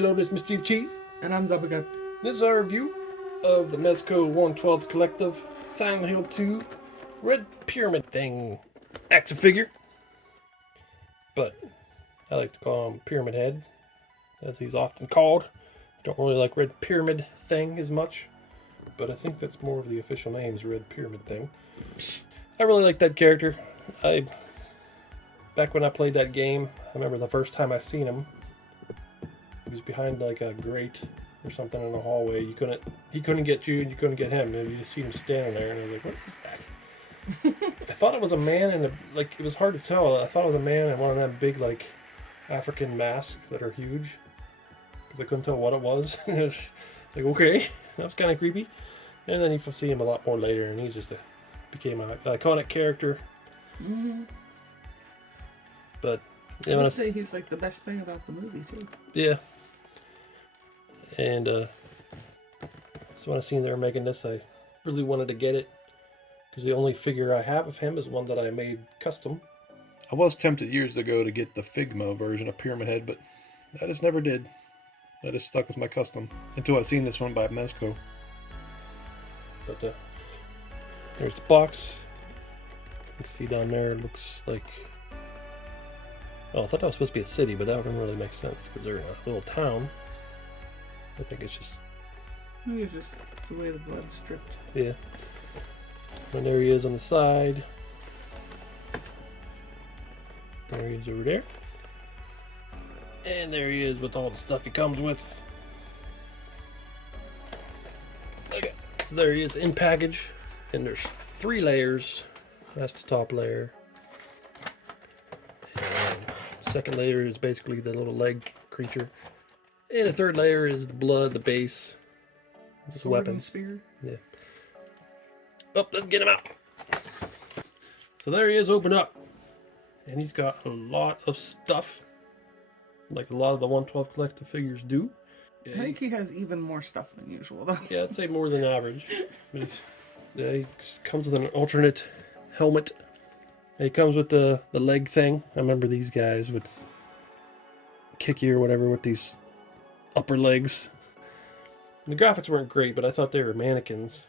Hello, this is Mr. Evilcheese. And I'm Zabagat. This is our review of the Mezco 1/12 Collective Silent Hill 2 Red Pyramid Thing action figure. But I like to call him Pyramid Head, as he's often called. Don't really like Red Pyramid Thing as much, but I think that's more of the official name is Red Pyramid Thing. I really like that character. Back when I played that game, I remember the first time I seen him. He was behind like a grate or something in the hallway. He couldn't get you, and you couldn't get him. And you just see him standing there, and I was like, "What is that?" I thought it was a man, and it was hard to tell. I thought it was a man in one of them big like African masks that are huge, because I couldn't tell what it was. It was like, okay, that was kind of creepy. And then you see him a lot more later, and he just became an iconic character. Mm-hmm. But I would say he's like the best thing about the movie too. Yeah. And so when I seen they were making this, I really wanted to get it, because the only figure I have of him is one that I made custom. I was tempted years ago to get the Figma version of Pyramid Head, but I just never did. I just stuck with my custom until I seen this one by Mezco. But there's the box. You can see down there, it looks like... Oh, I thought that was supposed to be a city, but that wouldn't really make sense because they're in a little town. I think it's just... Maybe it's just the way the blood's dripped. Yeah. And there he is on the side. There he is over there. And there he is with all the stuff he comes with. Okay. So there he is in package. And there's 3 layers. That's the top layer. Second layer is basically the little leg creature, and the third layer is the blood, the base, the weapons. Spear. Yeah. Oh, let's get him out. So there he is, open up, and he's got a lot of stuff, like a lot of the 1/12 collective figures do. Yeah, I think he has even more stuff than usual, though. Yeah, I'd say more than average. But he comes with an alternate helmet. He comes with the leg thing. I remember these guys would kick you or whatever with these upper legs. And the graphics weren't great, but I thought they were mannequins.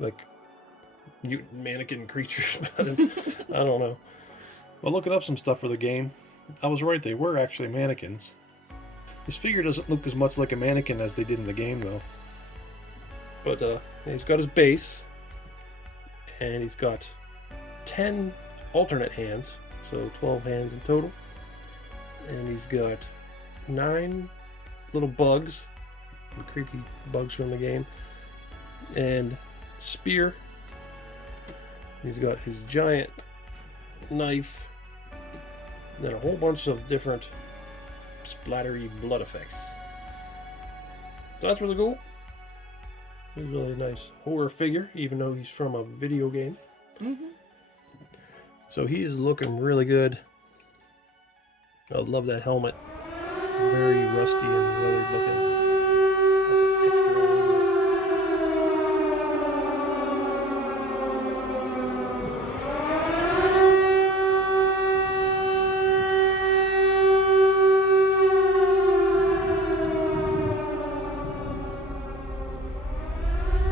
Like mutant mannequin creatures. I don't know. Well, looking up some stuff for the game, I was right. They were actually mannequins. This figure doesn't look as much like a mannequin as they did in the game, though. But he's got his base. And he's got 10 alternate hands, so 12 hands in total, and he's got 9 little bugs, the creepy bugs from the game, and spear. He's got his giant knife, and a whole bunch of different splattery blood effects. So that's really cool. He's a really nice horror figure, even though he's from a video game. Mm-hmm. So he is looking really good. I love that helmet. Very rusty and weathered looking.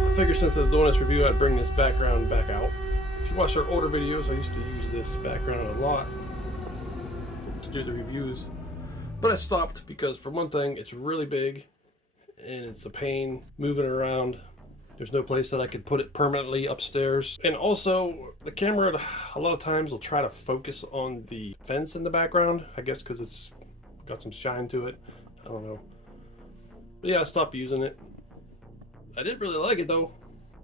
I figured since I was doing this review, I'd bring this background back out. If you watch our older videos, I used to use this background a lot to do the reviews, but I stopped because, for one thing, it's really big and it's a pain moving it around. There's no place that I could put it permanently upstairs, and also the camera a lot of times will try to focus on the fence in the background, I guess because it's got some shine to it. I don't know, but yeah, I stopped using it. I did really like it though.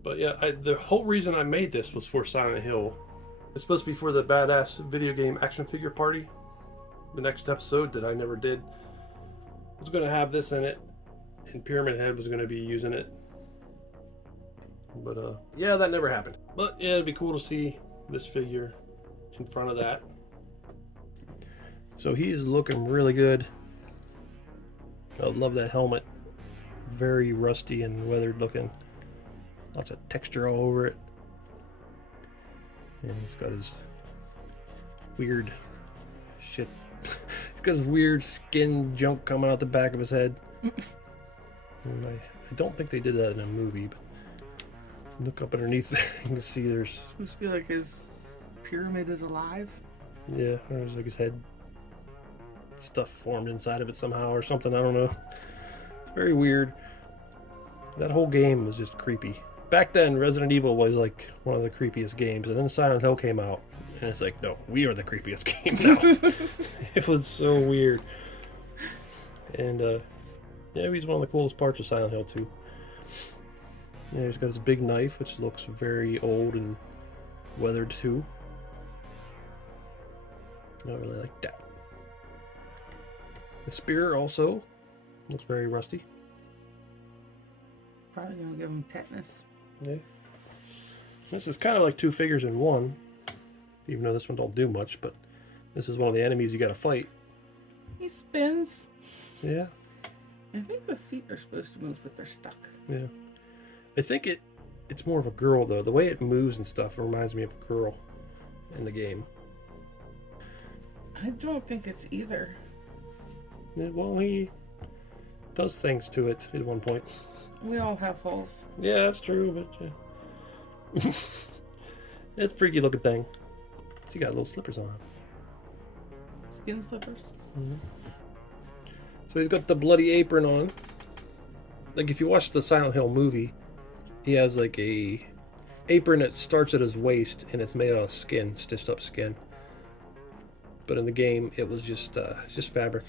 But yeah, the whole reason I made this was for Silent Hill. It's supposed to be for the Badass video game action figure party. The next episode that I never did. I was going to have this in it, and Pyramid Head was going to be using it. But yeah, that never happened. But yeah, it'd be cool to see this figure in front of that. So he is looking really good. I love that helmet. Very rusty and weathered looking. Lots of texture all over it. And he's got his weird shit. He's got this weird skin junk coming out the back of his head. And I don't think they did that in a movie, but look up underneath there, you can see there's... It's supposed to be like his pyramid is alive. Yeah, there's like his head stuff formed inside of it somehow or something, I don't know. It's very weird. That whole game was just creepy. Back then, Resident Evil was like one of the creepiest games, and then Silent Hill came out, and it's like, no, we are the creepiest game now. It was so weird. And yeah, he's one of the coolest parts of Silent Hill 2. Yeah, he's got his big knife, which looks very old and weathered too. I don't really like that. The spear also looks very rusty. Probably gonna give him tetanus. Yeah. This is kind of like two figures in one, even though this one don't do much, but this is one of the enemies you gotta fight. He spins. Yeah. I think the feet are supposed to move, but they're stuck. Yeah. I think it's more of a girl, though. The way it moves and stuff reminds me of a girl in the game. I don't think it's either. Yeah, well, he does things to it at one point. We all have holes. Yeah, that's true, but yeah. It's a freaky looking thing. So you got little slippers on. Skin slippers. Mm-hmm. So he's got the bloody apron on. Like if you watch the Silent Hill movie, he has like a apron that starts at his waist and it's made out of skin, stitched up skin. But in the game, it was just fabric.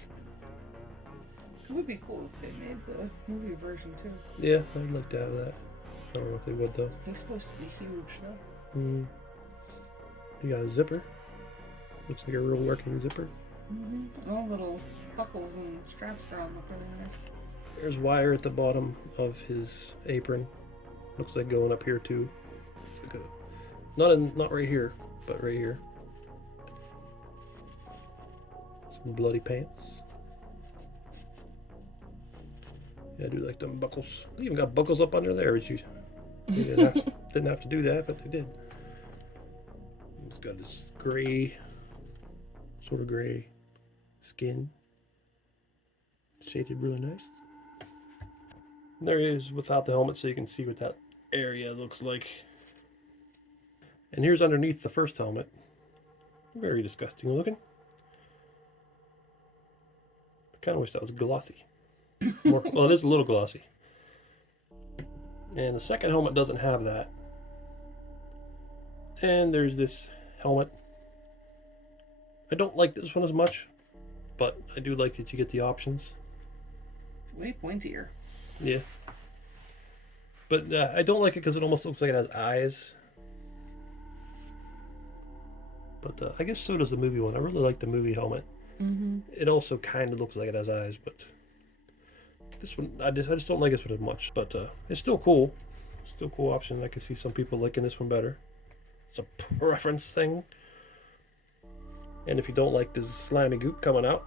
It would be cool if they made the movie version too. Yeah, I'd like to have that. I don't know if they would though. He's supposed to be huge though. Mm. You got a zipper. Looks like a real working zipper. Mm-hmm. All little buckles and straps around look really nice. There's wire at the bottom of his apron. Looks like going up here too. It's like not right here, but right here. Some bloody pants. Yeah, I do like them buckles. They even got buckles up under there, which you didn't have to do that, but they did. It's got this gray, sort of gray skin. Shaded really nice. And there he is without the helmet, so you can see what that area looks like. And here's underneath the first helmet. Very disgusting looking. I kind of wish that was glossy. Well, it is a little glossy. And the second helmet doesn't have that. And there's this helmet. I don't like this one as much, but I do like that you get the options. It's way pointier. Yeah. But I don't like it because it almost looks like it has eyes. But I guess so does the movie one. I really like the movie helmet. Mm-hmm. It also kind of looks like it has eyes, but this one, I just don't like this one as much. But it's still cool. Still a cool option. I can see some people liking this one better. It's a preference thing. And if you don't like this slimy goop coming out,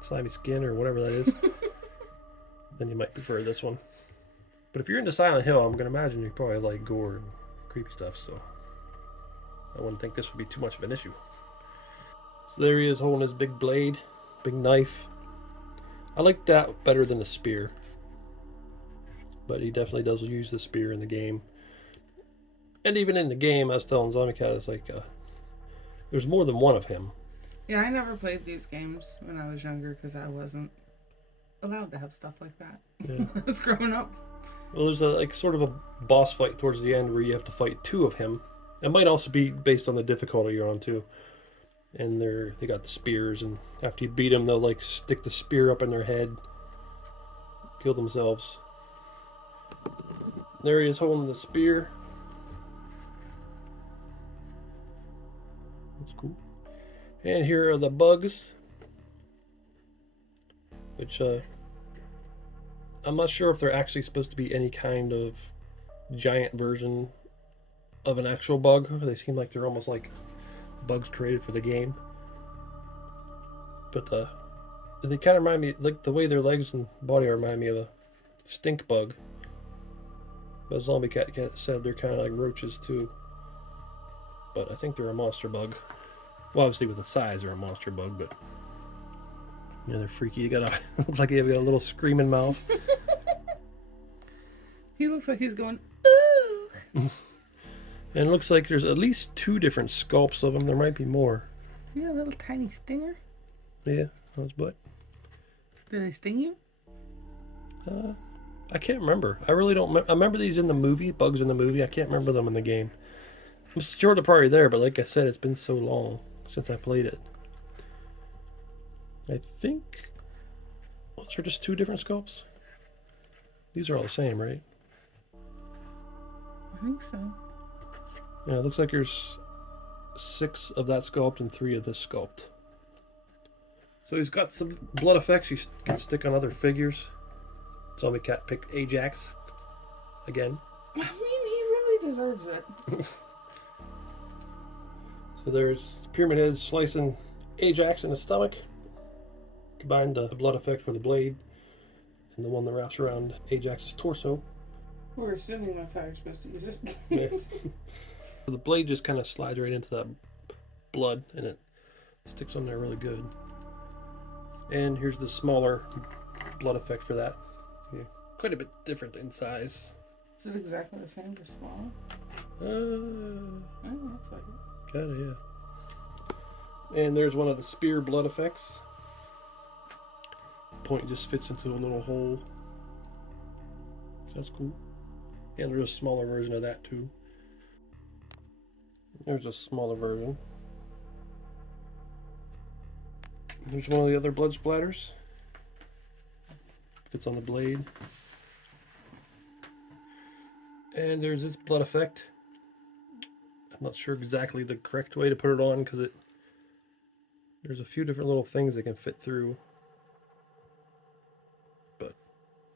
slimy skin or whatever that is, then you might prefer this one. But if you're into Silent Hill, I'm going to imagine you probably like gore and creepy stuff, so I wouldn't think this would be too much of an issue. So there he is holding his big blade, big knife. I like that better than the spear. But he definitely does use the spear in the game. And even in the game, I was telling Zombiecat, it's like, there's more than one of him. Yeah, I never played these games when I was younger because I wasn't allowed to have stuff like that. Yeah. When I was growing up. Well, there's like sort of a boss fight towards the end where you have to fight two of him. It might also be based on the difficulty you're on too. And they got the spears, and after you beat them, they'll like stick the spear up in their head, kill themselves. There he is holding the spear. That's cool. And here are the bugs, which I'm not sure if they're actually supposed to be any kind of giant version of an actual bug. They seem like they're almost like bugs created for the game. But they kind of remind me, like the way their legs and body are, remind me of a stink bug. But Zombiecat said they're kind of like roaches too. But I think they're a monster bug. Well, obviously with the size they're a monster bug, but Yeah, they're freaky. You got a looks like you have a little screaming mouth. He looks like he's going, ooh. And it looks like there's at least 2 different sculpts of them. There might be more. Yeah, a little tiny stinger. Yeah, on his butt. Did they sting you? I can't remember. I really don't. I remember these in the movie, bugs in the movie. I can't remember them in the game. I'm sure they're probably there, but like I said, it's been so long since I played it. I think. Was there just 2 different sculpts? These are all the same, right? I think so. Yeah, it looks like there's 6 of that sculpt and 3 of this sculpt. So he's got some blood effects you can stick on other figures. Zombie Cat picked Ajax again. I mean, he really deserves it. So there's Pyramid Head slicing Ajax in the stomach. Combined the blood effect with the blade. And the one that wraps around Ajax's torso. We're assuming that's how you're supposed to use this. Yeah. The blade just kind of slides right into that blood and it sticks on there really good. And here's the smaller blood effect for that. Yeah. Quite a bit different in size. Is it exactly the same, just smaller? Oh, looks like it. Kinda, yeah. And there's one of the spear blood effects. The point just fits into a little hole. So that's cool. And there's a smaller version of that too. There's a smaller version. There's one of the other blood splatters. Fits on the blade. And there's this blood effect. I'm not sure exactly the correct way to put it on because there's a few different little things that can fit through. But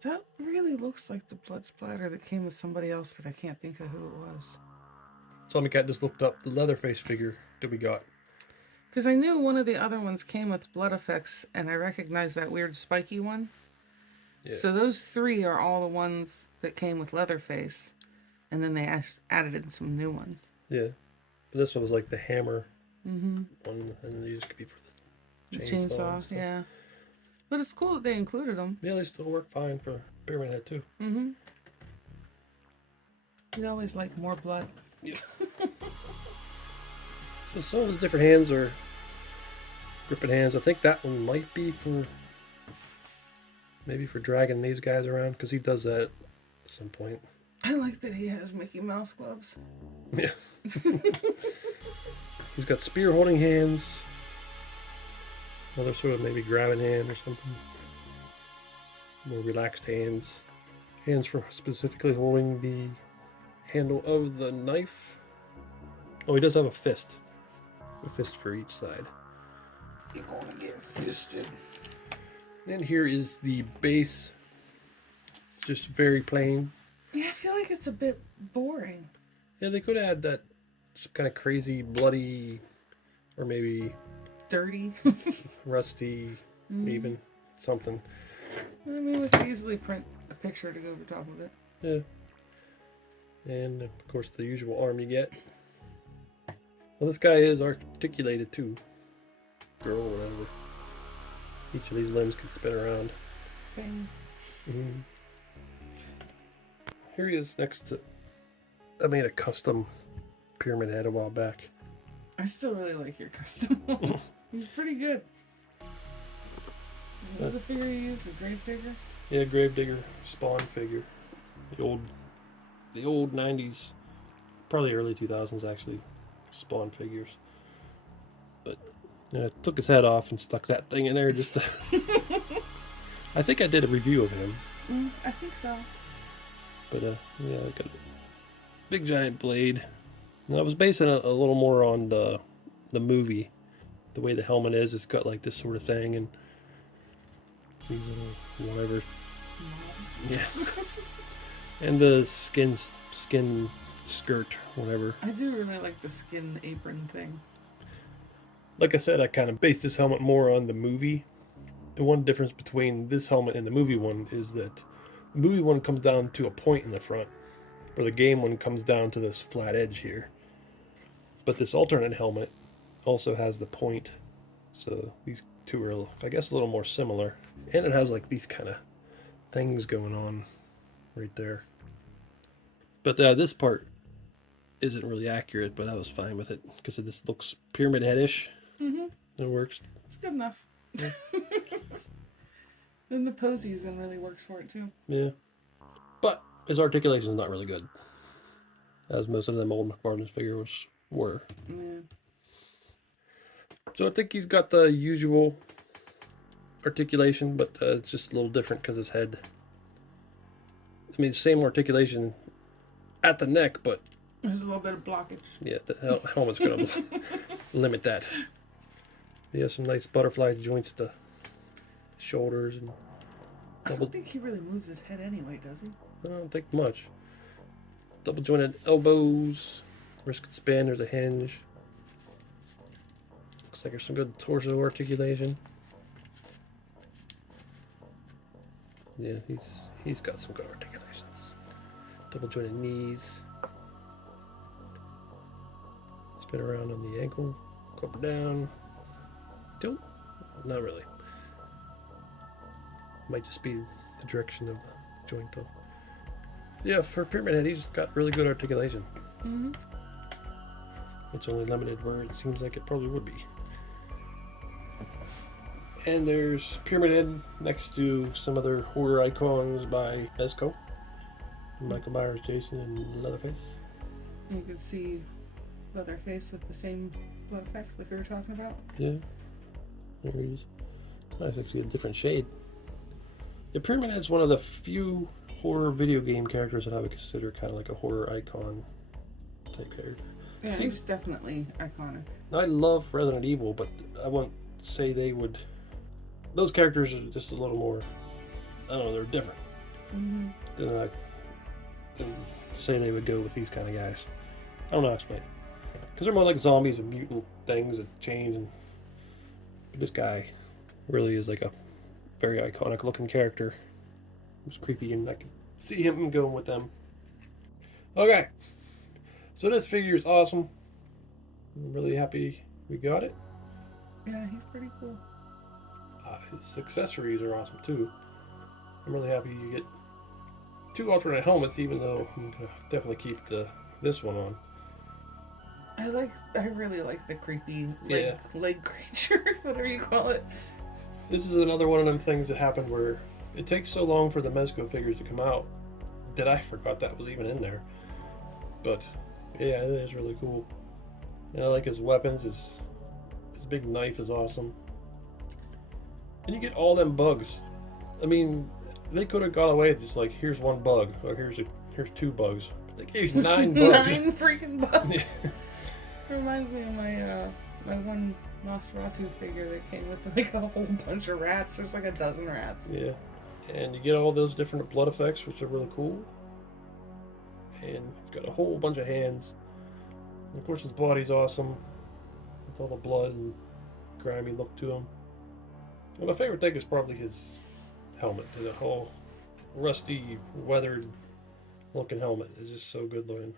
that really looks like the blood splatter that came with somebody else, but I can't think of who it was. Zombie Cat just looked up the Leatherface figure that we got. Because I knew one of the other ones came with blood effects, and I recognized that weird spiky one. Yeah. So those 3 are all the ones that came with Leatherface, and then they added in some new ones. Yeah. But this one was like the hammer one, and these could be for the chainsaw. Yeah. But it's cool that they included them. Yeah, they still work fine for Pyramid Head too. We always like more blood. Yeah. So some of his different hands are gripping hands. I think that one might be for maybe for dragging these guys around because he does that at some point. I like that he has Mickey Mouse gloves. Yeah. He's got spear holding hands. Another sort of maybe grabbing hand or something. More relaxed hands. Hands for specifically holding the handle of the knife. Oh, he does have a fist. A fist for each side. You're gonna get fisted. And here is the base. Just very plain. Yeah, I feel like it's a bit boring. Yeah, they could add that some kind of crazy, bloody, or maybe Dirty. rusty, even something. I mean, we could easily print a picture to go over top of it. Yeah. And of course, the usual arm you get. Well, this guy is articulated too. Girl, or whatever. Each of these limbs can spin around. Thing. Here he is next to. I made a custom Pyramid Head a while back. I still really like your custom. He's pretty good. What was the figure you used? The Gravedigger? Yeah, Gravedigger Spawn figure. The old 90s, probably early 2000s actually, Spawn figures. But I took his head off and stuck that thing in there just to... I think I did a review of him. I think so. But yeah, I got a big giant blade. And I was basing it a little more on the movie. The way the helmet is, it's got like this sort of thing, and these little whatever. Yes. And the skin skirt, whatever. I do really like the skin apron thing. Like I said, I kind of based this helmet more on the movie. The one difference between this helmet and the movie one is that the movie one comes down to a point in the front, where the game one comes down to this flat edge here. But this alternate helmet also has the point, so these two are, I guess, a little more similar. And it has like these kind of things going on right there. But this part isn't really accurate, but I was fine with it because it just looks pyramid headish. Mm-hmm. It works. It's good enough. Yeah. Then the pose he's in really works for it too. Yeah. But his articulation is not really good, as most of them old McFarlane's figures were. Yeah. So I think he's got the usual articulation, but it's just a little different because his head. I mean, same articulation at the neck, but There's a little bit of blockage. yeah, the helmet's going to limit that. He has some nice butterfly joints at the shoulders, and I don't think he really moves his head anyway, does he? I don't think much. Double jointed elbows, wrist can span. There's a hinge. Looks like there's some good torso articulation. Yeah, he's got some good articulations. Double jointed knees. Spin around on the ankle, go up and down. Tilt? Not really. Might just be the direction of the joint though. Yeah, for Pyramid Head, he's got really good articulation. Mm-hmm. It's only limited where it seems like it probably would be. And there's Pyramid Head next to some other horror icons by Mezco. Michael Myers, Jason, and Leatherface. You can see Leatherface with the same blood effect like we were talking about. Yeah. There he is. Nice, actually a different shade. Yeah, Pyramid Head's one of the few horror video game characters that I would consider kind of like a horror icon type character. Yeah, See, he's definitely iconic. I love Resident Evil, but I wouldn't say they would. Those characters are just a little more. I don't know, they're different. Mm-hmm. Than to say they would go with these kind of guys. I don't know how to explain it. Because they're more like zombies and mutant things that change. And this guy really is like a very iconic looking character. It was creepy, and I could see him going with them. Okay. So this figure is awesome. I'm really happy we got it. Yeah, he's pretty cool. His accessories are awesome too. I'm really happy you get two alternate helmets, even though I'm gonna definitely keep this one on. I really like the creepy Yeah. leg creature, whatever you call it. This is another one of them things that happened where it takes so long for the Mezco figures to come out that I forgot that was even in there. But yeah, it is really cool. And I like his weapons. His big knife is awesome. And you get all them bugs. I mean, they could have got away with just like, here's one bug, or here's two bugs. They gave you 9 bugs. 9 freaking bugs. It reminds me of my one Nosferatu figure that came with like a whole bunch of rats. There's like a dozen rats. Yeah. And you get all those different blood effects, which are really cool. And it's got a whole bunch of hands. And of course, his body's awesome. With all the blood and grimy look to him. And my favorite thing is probably his helmet. The whole rusty, weathered looking helmet is just so good looking.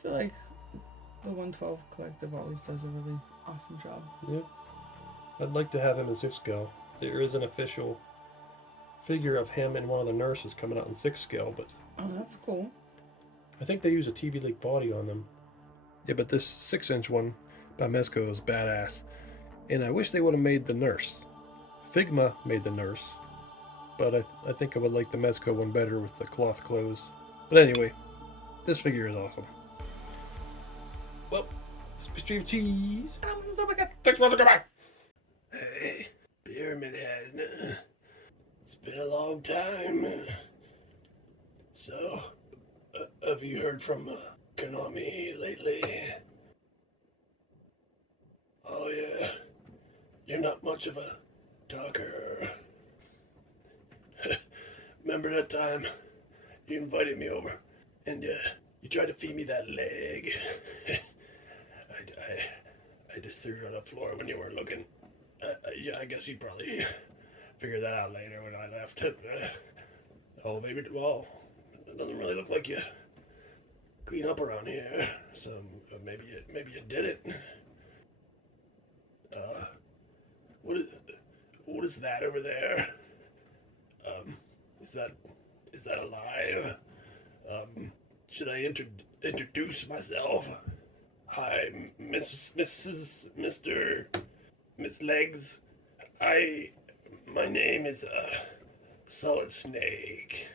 feel like the 112 Collective always does a really awesome job. Yeah. I'd like to have him in 6 scale. There is an official figure of him and one of the nurses coming out in 6 scale, but Oh, that's cool. I think they use a TV League body on them. Yeah, but this 6-inch one by Mezco is badass. And I wish they would have made the nurse. Figma made the nurse, but I think I would like the Mezco one better with the cloth clothes. But anyway, this figure is awesome. Well, this is Mr. Cheese. Oh my god. Thanks for watching. Goodbye. Hey, Pyramid Head. It's been a long time. So, have you heard from Konami lately? Oh yeah, you're not much of a talker. Remember that time you invited me over and you tried to feed me that leg? I just threw it on the floor when you weren't looking. Yeah, I guess you probably figured that out later when I left. Oh, maybe, well, it doesn't really look like you clean up around here, so maybe you did it. What is that over there? Is that alive? Should I introduce myself? Hi, Miss Legs. My name is Solid Snake.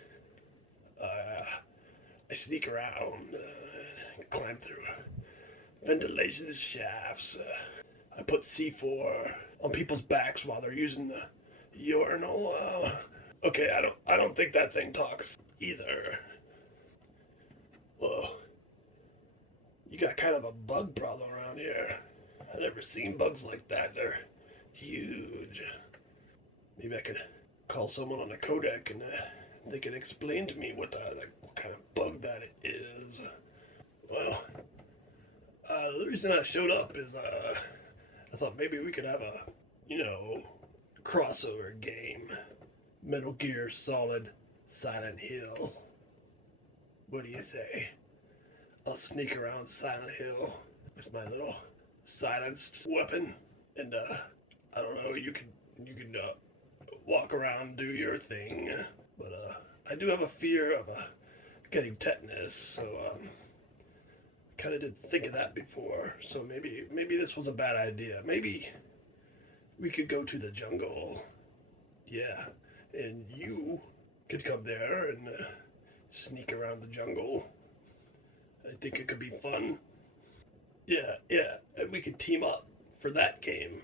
I sneak around, climb through ventilation shafts. I put C4 on people's backs while they're using the urinal. Okay, I don't think that thing talks either. Whoa. You got kind of a bug problem around here. I've never seen bugs like that. They're huge. Maybe I could call someone on the codec and they can explain to me what kind of bug that is. Well, the reason I showed up is I thought maybe we could have a, crossover game. Metal Gear Solid Silent Hill. What do you say? I'll sneak around Silent Hill with my little silenced weapon, and I don't know, you can walk around, do your thing, but I do have a fear of getting tetanus, so kind of didn't think of that before. So maybe this was a bad idea. Maybe we could go to the jungle. Yeah, and you could come there and sneak around the jungle. I think it could be fun. Yeah, and we could team up for that game.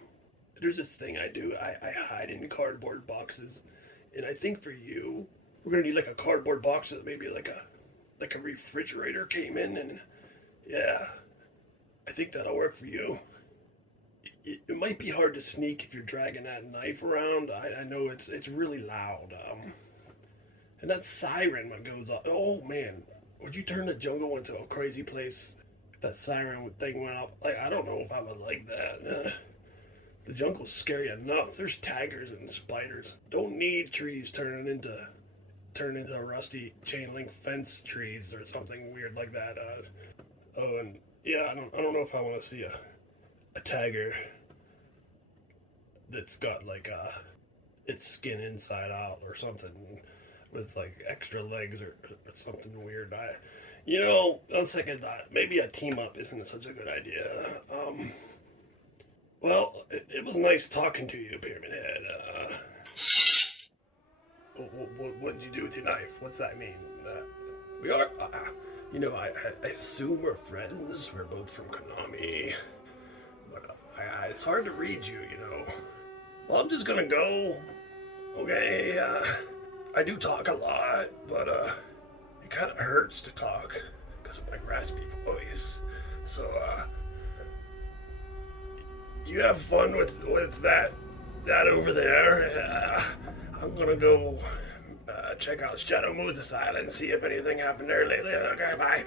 There's this thing I do. I hide in cardboard boxes, and I think for you, we're gonna need like a cardboard box that maybe like a refrigerator came in, and yeah, I think that'll work for you. It might be hard to sneak if you're dragging that knife around. I know it's really loud. And that siren that goes off. Oh man, would you turn the jungle into a crazy place if that siren thing went off? Like, I don't know if I would like that. The jungle's scary enough. There's tigers and spiders. Don't need trees turning into rusty chain link fence trees or something weird like that. And yeah, I don't know if I want to see a tiger that's got like its skin inside out or something with like extra legs or something weird. On second thought, maybe a team up isn't such a good idea. Well, it was nice talking to you, Pyramid Head. What did you do with your knife? What's that mean? We are, I assume we're friends. We're both from Konami. But it's hard to read you, Well, I'm just gonna go. Okay, I do talk a lot, but it kind of hurts to talk because of my raspy voice. So, you have fun with that over there. I'm gonna go check out Shadow Moon's Asylum and see if anything happened there lately. Okay, bye.